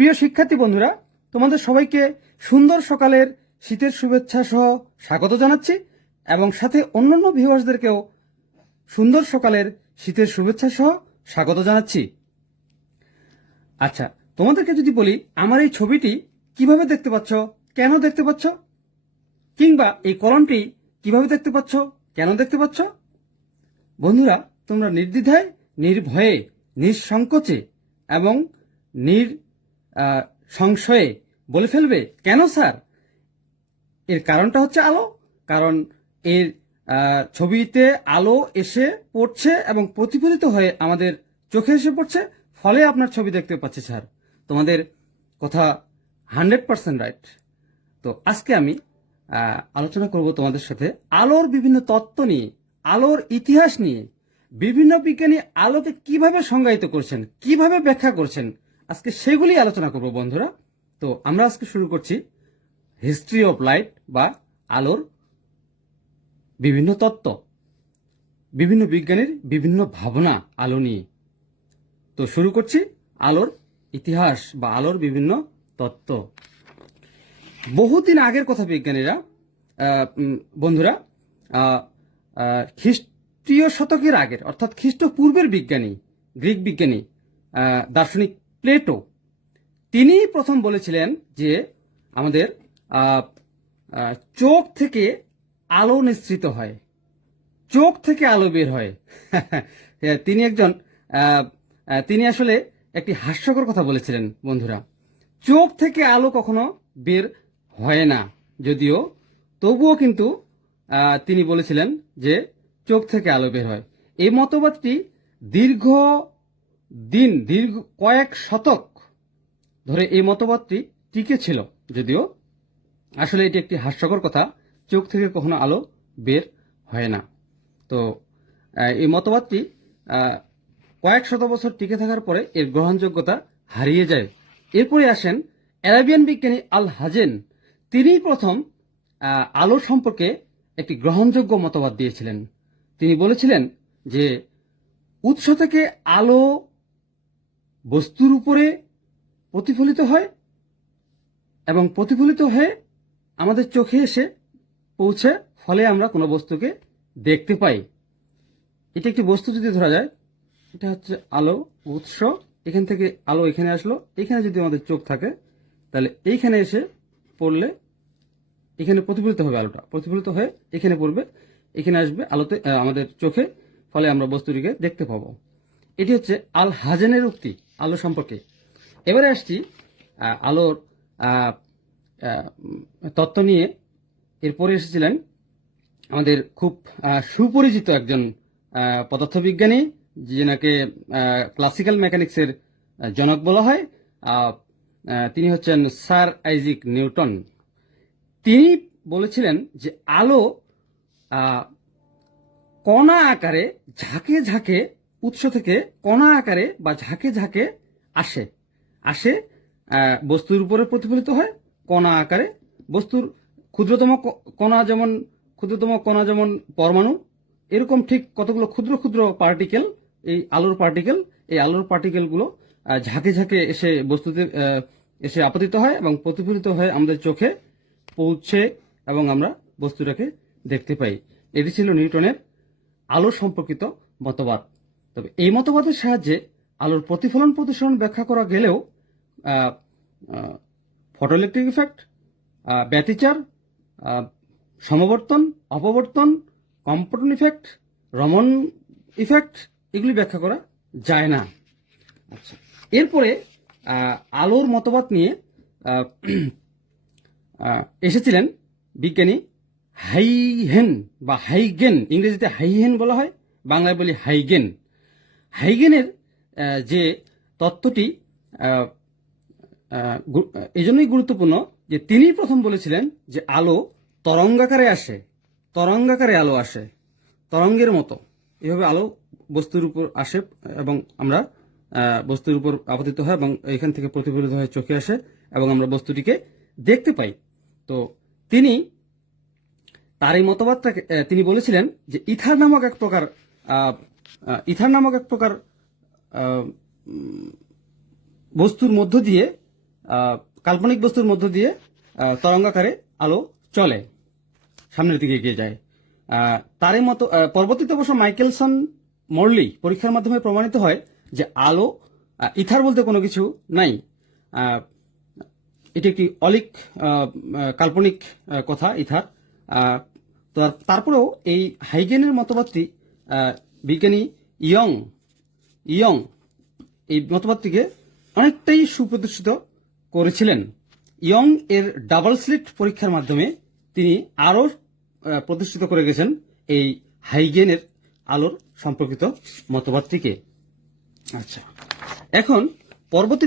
প্রিয় শিক্ষার্থী বন্ধুরা, তোমাদের সবাইকে সুন্দর সকালের শীতের শুভেচ্ছা সহ স্বাগত জানাচ্ছি এবং সাথে অন্যান্য ভিউয়ার্সদেরকেও সুন্দর সকালের শীতের শুভেচ্ছা সহ স্বাগত জানাচ্ছি। আচ্ছা তোমাদেরকে যদি বলি, আমার এই ছবিটি কীভাবে দেখতে পাচ্ছ, কেন দেখতে পাচ্ছ? কিংবা এই কলমটি কীভাবে দেখতে পাচ্ছ, কেন দেখতে পাচ্ছ? বন্ধুরা, তোমরা নির্দ্বিধায়, নির্ভয়ে, নিঃসংকোচে এবং নির সংশয়ে বলে ফেলবে? কেন, স্যার? এর কারণটা হচ্ছে আলো। কারণ এর ছবিতে আলো এসে পড়ছে এবং প্রতিফলিত হয়ে আমাদের চোখে এসে পড়ছে। ফলে আপনার ছবি দেখতে পাচ্ছি, স্যার। তোমাদের কথা হান্ড্রেড পার্সেন্ট রাইট। তো আজকে আমি আলোচনা করব তোমাদের সাথে আলোর বিভিন্ন তত্ত্ব নিয়ে, আলোর ইতিহাস নিয়ে। বিভিন্ন বিজ্ঞানী আলোকে কীভাবে সংজ্ঞায়িত করছেন, কীভাবে ব্যাখ্যা করছেন আজকে সেগুলি আলোচনা করব বন্ধুরা। তো আমরা আজকে শুরু করছি হিস্ট্রি অফ লাইট বা আলোর বিভিন্ন তত্ত্ব, বিভিন্ন বিজ্ঞানীর বিভিন্ন ভাবনা আলো নিয়ে। তো শুরু করছি আলোর ইতিহাস বা আলোর বিভিন্ন তত্ত্ব। বহুদিন আগের কথা বিজ্ঞানীরা বন্ধুরা খ্রিস্টীয় শতকের আগের, অর্থাৎ খ্রিস্টপূর্বের বিজ্ঞানী, গ্রিক বিজ্ঞানী দার্শনিক প্লেটো। তিনি প্রথম বলেছিলেন যে আমাদের চোখ থেকে আলো নিঃসৃত হয়। চোখ থেকে আলো বের হয়। তিনি একজন তিনি আসলে একটি হাস্যকর কথা বলেছিলেন, বন্ধুরা। চোখ থেকে আলো কখনো বের হয় না, যদিও তবুও কিন্তু তিনি বলেছিলেন যে চোখ থেকে আলো বের হয়। এই মতবাদটি দীর্ঘ দিন দীর্ঘ কয়েক শতক ধরে এই মতবাদটি টিকে ছিল, যদিও আসলে এটি একটি হাস্যকর কথা, চোখ থেকে কখনো আলো বের হয় না। তো এই মতবাদটি কয়েক শত বছর টিকে থাকার পরে এর গ্রহণযোগ্যতা হারিয়ে যায়। এরপরে আসেন অ্যারাবিয়ান বিজ্ঞানী আল হাজেন। তিনি প্রথম আলো সম্পর্কে একটি গ্রহণযোগ্য মতবাদ দিয়েছিলেন। তিনি বলেছিলেন যে, উৎস থেকে আলো বস্তুর উপরে প্রতিফলিত হয় এবং প্রতিফলিত হয়ে আমাদের চোখে এসে পৌঁছে, ফলে আমরা কোনো বস্তুকে দেখতে পাই। এটা একটি বস্তু যদি ধরা যায়, এটা হচ্ছে আলো, উৎস। এখান থেকে আলো এখানে আসলো। এখানে যদি আমাদের চোখ থাকে, তাহলে এইখানে এসে পড়লে এখানে প্রতিফলিত হবে আলোটা। প্রতিফলিত হয়ে এখানে পড়বে, এখানে আসবে আলোতে আমাদের চোখে, ফলে আমরা বস্তুটিকে দেখতে পাবো। এটি হচ্ছে আল হাজেনের উক্তি। আলো সম্পর্কে। এবারে আসছি আলোর তত্ত্ব নিয়ে। এরপরে এসেছিলেন আমাদের খুব সুপরিচিত একজন পদার্থবিজ্ঞানী, যেনাকে ক্লাসিক্যাল মেকানিক্সের জনক বলা হয়। তিনি হচ্ছেন স্যার আইজিক নিউটন। তিনি বলেছিলেন যে আলো কণা আকারে ঝাঁকে ঝাঁকে উৎস থেকে কণা আকারে বা ঝাঁকে ঝাঁকে আসে। আসে বস্তুর উপরে প্রতিফলিত হয়, কণা আকারে। বস্তুর ক্ষুদ্রতম কণা যেমন, ক্ষুদ্রতম কণা যেমন পরমাণু, এরকম ঠিক কতগুলো ক্ষুদ্র ক্ষুদ্র পার্টিকেল এই আলোর পার্টিকেল এই আলোর পার্টিকেলগুলো ঝাঁকে ঝাঁকে এসে বস্তুতে এসে আপতিত হয় এবং প্রতিফলিত হয়ে আমাদের চোখে পৌঁছে এবং আমরা বস্তুটাকে দেখতে পাই। এটি ছিল নিউটনের আলো সম্পর্কিত মতবাদ। তবে এই মতবাদের সাহায্যে আলোর প্রতিফলন প্রতিসরণ ব্যাখ্যা করা গেলেও ফটোইলেকট্রিক ইফেক্ট ব্যতিচার সমবর্তন, অপবর্তন কম্পটন ইফেক্ট, রমন ইফেক্ট এগুলি ব্যাখ্যা করা যায় না। আচ্ছা এরপরে আলোর মতবাদ নিয়ে এসেছিলেন বিজ্ঞানী হাইহেন বা হাইগেন ইংরেজিতে হাইহেন বলা হয়, বাংলায় বলি হাইগেন হাইগেনের যে তত্ত্বটি আহ, আহ, এই জন্যই গুরুত্বপূর্ণ যে তিনি প্রথম বলেছিলেন যে আলো তরঙ্গাকারে আসে তরঙ্গাকারে আলো আসে তরঙ্গের মতো। এভাবে আলো বস্তুর উপর আসে এবং আমরা বস্তুর উপর আপতিত হয় এবং এখান থেকে প্রতিফলিত হয়ে চোখে আসে এবং আমরা বস্তুটিকে দেখতে পাই। তো তিনি তার এই মতবাদটাকে তিনি বলেছিলেন যে ইথার নামক এক প্রকার ইথার নামক এক প্রকার বস্তুর মধ্য দিয়ে কাল্পনিক বস্তুর মধ্য দিয়ে তরঙ্গাকারে আলো চলে, সামনের দিকে এগিয়ে যায়। তারই মতো পরবর্তীতে অবশ্য মাইকেলসন মর্লি পরীক্ষার মাধ্যমে প্রমাণিত হয় যে আলো ইথার বলতে কোনো কিছু নাই। এটি একটি অলিক কাল্পনিক কথা ইথার। তারপরেও এই হাইগেনের মতবাদটি বিজ্ঞানী ইয়ং ইয়ং এই মতবাদটিকে অনেকটাই সুপ্রতিষ্ঠিত করেছিলেন। ইয়ং এর ডাবল স্লিট পরীক্ষার মাধ্যমে তিনি আরও প্রতিষ্ঠিত করে গেছেন এই হাইগেনের আলোর সম্পর্কিত মতবাদটিকে। আচ্ছা। এখন পরবর্তী